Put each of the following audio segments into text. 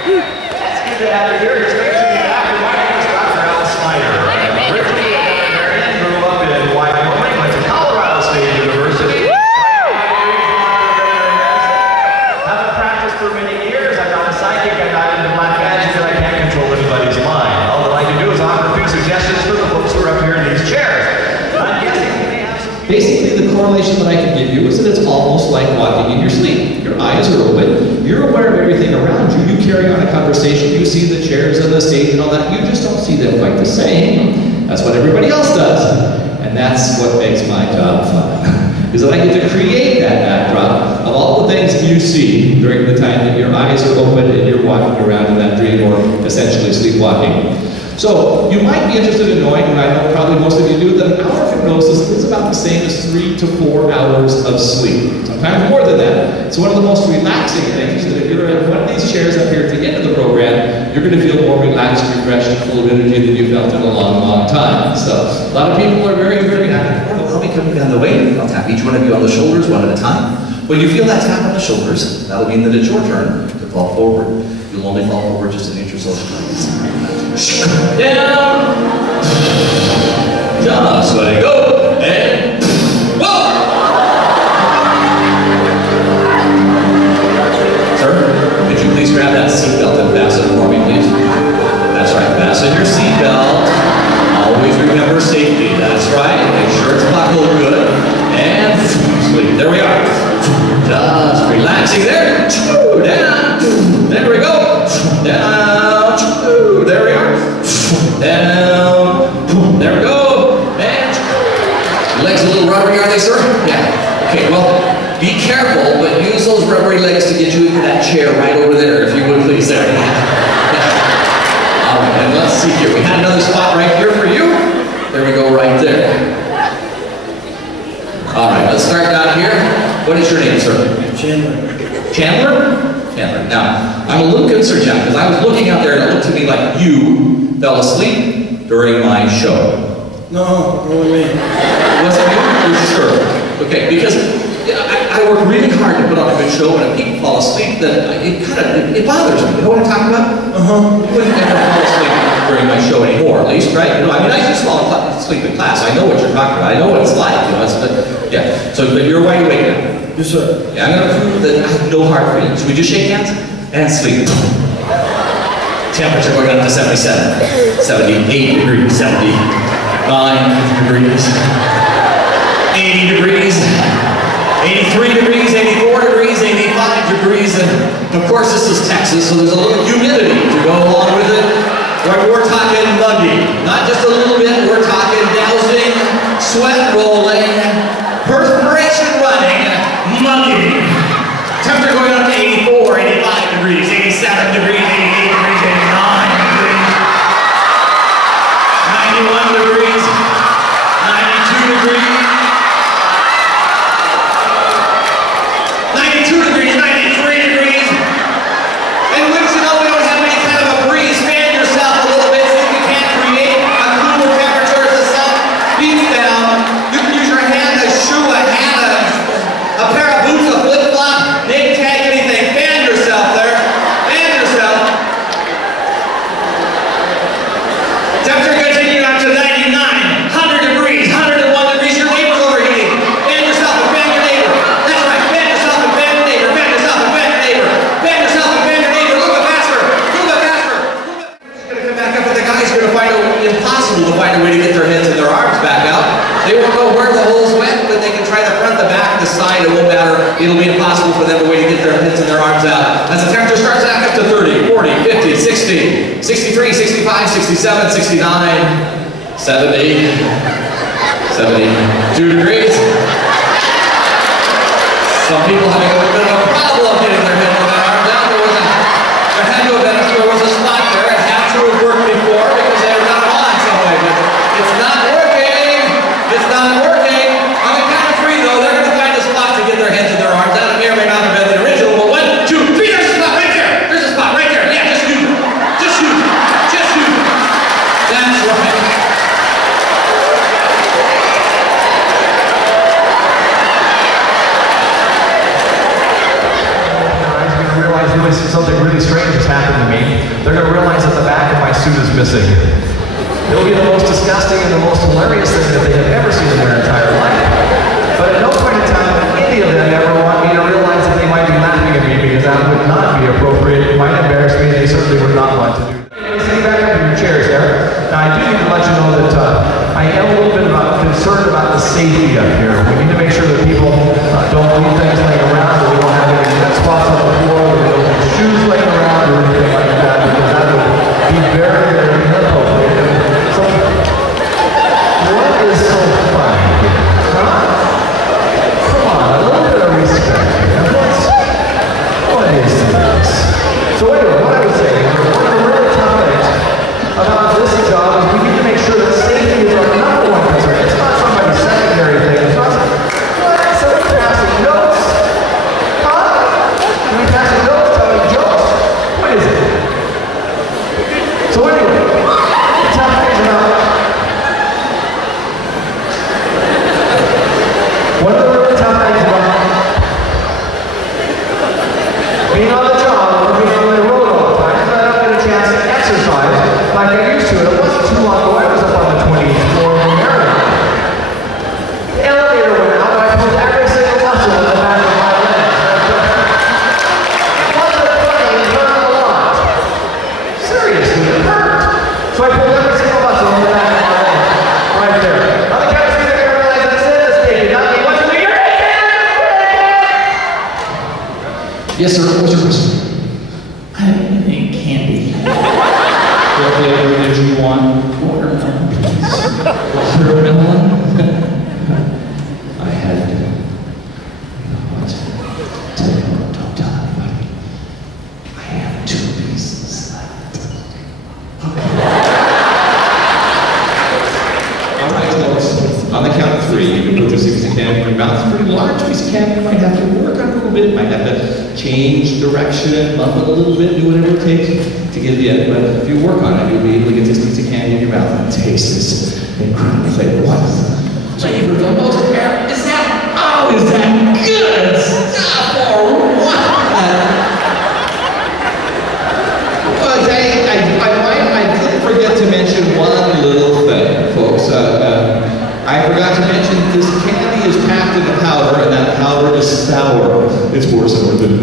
It's good to have you here. It's great to be back. My name is Dr. Snyder. I'm originally a veterinarian, grew up in Wyoming, went to Colorado State University. Haven't practiced for many years. I'm not a psychic. I got into black magic and I can't control anybody's mind. All that I can do is offer a few suggestions for the folks who are up here in these chairs. I'm guessing you may have some... Basically, the correlation that I can give you is that it's almost like walking in your sleep. Your eyes are open, you're aware of everything around you, you carry on a conversation, you see the chairs and the stage and all that, you just don't see them quite the same. That's what everybody else does. And that's what makes my job fun. Is that I get to create that backdrop of all the things you see during the time that your eyes are open and you're walking around in that dream or essentially sleepwalking. So, you might be interested in knowing, and I know probably most of you do, that an hour of hypnosis is about the same as 3 to 4 hours of sleep. Sometimes more than that. It's one of the most relaxing things, that if you're in one of these chairs up here at the end of the program, you're going to feel more relaxed, refreshed, and full of energy than you've felt in a long, long time. So, a lot of people are very, very happy. I'll be coming down the way. I'll tap each one of you on the shoulders one at a time. When you feel that tap on the shoulders, that'll mean that it's your turn to fall forward. You'll only fall forward just an inch or so. Down. Just let it go. And whoa! Sir, could you please grab that seatbelt and fasten it for me, please? That's right, fasten your seatbelt. Always remember safety. That's right. Make sure it's buckled good. And sleep. There we are. Just relaxing there. Down. There we go. Down. There we are. Down. There we go. And legs a little rubbery, are they, sir? Yeah. Okay, well, be careful, but use those rubbery legs to get you into that chair right over there, if you would please. There. Yeah. All right, and let's see here. We had another spot right here for you. There we go, right there. All right, let's start down here. What is your name, sir? Chandler. Chandler? Chandler. Now, I'm a little concerned, John, because I was looking out there and it looked to me like you fell asleep during my show. No, it wasn't me. Was it you? You're sure? Okay, because I work really hard to put on a good show, and if people fall asleep, then it bothers me. You know what I'm talking about? You wouldn't ever fall asleep during my show anymore, at least, right? You know, I mean, I just fall asleep in class. I know what you're talking about. I know what it's like. You know, yeah. So, but you're wide awake now. Yes, sir. Yeah, I'm going to prove that I have no hard feelings. Should we just shake hands and sleep? Temperature going up to 77, 78 degrees, 79 degrees, 80 degrees, 83 degrees, 84 degrees, 85 degrees, and of course this is Texas, so there's a little humidity to go along with it. We're talking muggy, not just a little bit, we're talking dousing, sweat rolling, perspiration running, muggy. Temperature going up to 84, 85 degrees, 87 degrees, 88 degrees, 89 degrees, 91 degrees, 92 degrees, 92 degrees, 93 degrees. And wouldn't you know we don't have any kind of a breeze? Fan yourself a little bit, see if you can't create a cooler temperature as the sun beats down. You can use your hand, a shoe, a hat, a pair of boots, a flip-flop, name tag, anything. Fan yourself there. Fan yourself. Temperature continuing up to 99, 100 degrees, 101 degrees. Your neighbor's overheating. Fan yourself and fan your neighbor. That's right. Fan yourself and fan your neighbor. Fan yourself and fan your neighbor. Fan yourself and fan your neighbor. A little bit faster. A little bit faster. She's going to come back up, but the guys are going to find it impossible to find a way to get their heads and their arms back out. They won't know where the holes went, but they can try the front, the back, the side. It won't matter. It'll be impossible for them a way to get their heads and their arms out. As the temperature starts back up to 30, 40, 50, 60, 63, 65, 67, 69, 70, 72 degrees. Some people having a little bit of a problem getting their heads and their arms out. There was a spot there. It had to have worked before because they were not on some way, but it's not working. It's not working. On the count of 3, though, they're going to find a spot to get their heads and their arms out. It may or may not have been the original, but 1, 2, 3, there's a spot right there. There's a spot right there. Yeah, just use it. Just use it. Just use it. That's right. suit is missing. It'll be the most disgusting and the most hilarious thing that they have ever seen in their entire life. But at no point in time would any of them ever want me to realize that they might be laughing at me, because that would not be appropriate. It might embarrass me, and they certainly would not want to do that. Sitting back up in your chairs there. Now, I do need to let you know that I am a little bit concerned about the safety up here. We need to make sure that people don't leave things laying around, that we don't have any dead spots on the floor, that we don't have shoes laying around or anything like that, because that would be very, very inappropriate. So, what is so funny here? Huh? Come on, a little bit of respect here. What is this? So anyway, what I was saying, one of the really tough things about this job is we need to make sure that safety is our number one concern. It's not somebody's secondary thing. It's not somebody passing notes. Huh? Can we pass notes, telling jokes? What is it? So anyway, the tough things about one of the really tough things about being on the job or being on the road all the time is I don't get a chance to exercise like I used to. And it wasn't too long ago I was up on the 20th floor of the Marriott. The elevator went out and I pulled every single muscle in the back of my leg. It wasn't funny, it hurt a lot. Seriously, it hurt. So I pulled every single muscle in the back of my leg. Right there. On the count of three, they're going to realize that's it. It's taken. Not me. What's the year? Yes, sir. What's your question? I think candy. What flavor did you want? Watermelon, please. Watermelon? I had, you know what? Don't tell anybody. I have 2 pieces left. All right, folks. On the count of 3, you can put this piece of candy in your mouth. It's a pretty large piece of candy. You might have to work on it a little bit. You might have to change direction, bump it a little bit, do whatever it takes to get it in. But if you work on it, you'll be able to get this piece of candy in your mouth and taste this incredible flavor. What flavor the most? Is that? Oh, is that good stuff or what? I did forget to mention one little thing, folks. I forgot to mention this candy is packed in a powder, and that powder is sour. It's more sour than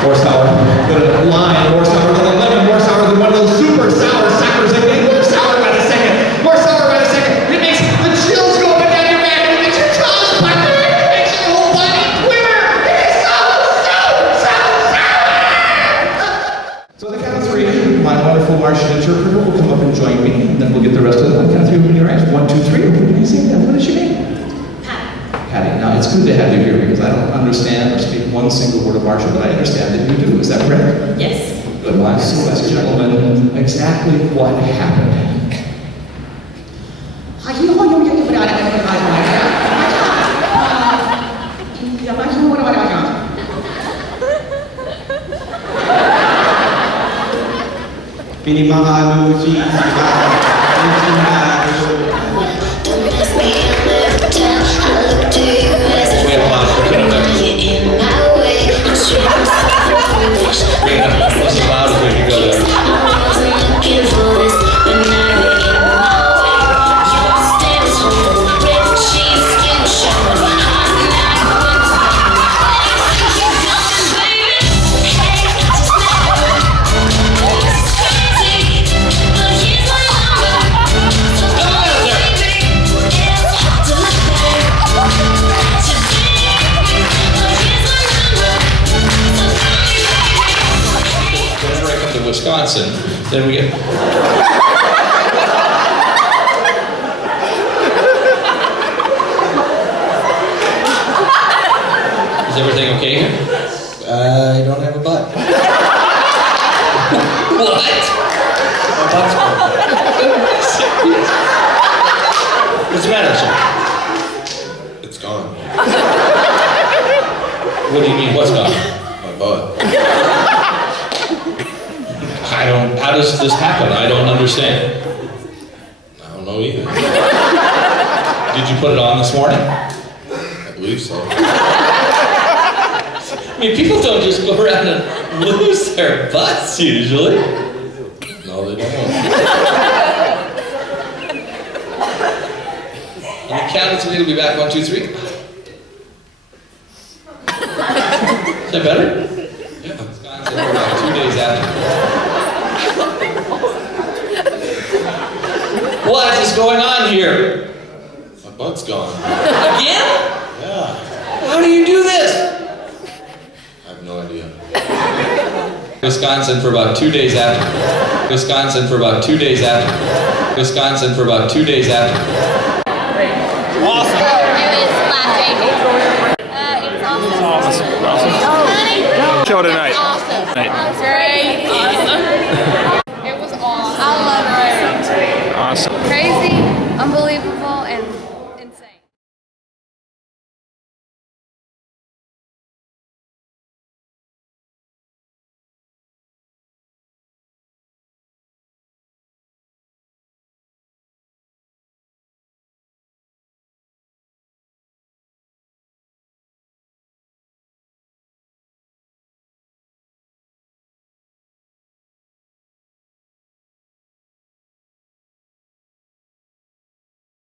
more sour than a lime, more sour than a lemon, more sour than one of those super sour suckers that get more sour by the second, more sour by the second. It makes the chills go up and down your back, and it makes your jaws pucker, it makes your whole body quiver. It is so sour. So the count of 3, my wonderful Martian interpreter will come up and join me, and then we'll get the rest of them. Count of 3, open your eyes. 1, 2, 3. What do you say then? What is your name? Patty. Now, it's good to have you here because I don't understand or speak one single word of Martian, but I understand that you do. Is that correct? Yes. Good. Well, so, ladies and gentlemen, exactly what happened. Wisconsin, then we get. Is everything okay here? I don't have a butt. What? My butt's gone. What's the matter, sir? It's gone. What do you mean, what's gone? My butt. How does this happen? I don't understand. I don't know either. Did you put it on this morning? I believe so. I mean, people don't just go around and lose their butts usually. next week. We'll be back 1, 2, 3. Is that better? Yeah. Wisconsin for about 2 days after. What is going on here? My butt's gone. Again? Yeah. How do you do this? I have no idea. Wisconsin for about 2 days after. Wisconsin for about 2 days after. Wisconsin for about 2 days after. Awesome. It was last day. It was awesome. Awesome. Show tonight. Awesome. Right. Great. Awesome. It was awesome. I love it. Awesome. Crazy. Unbelievable.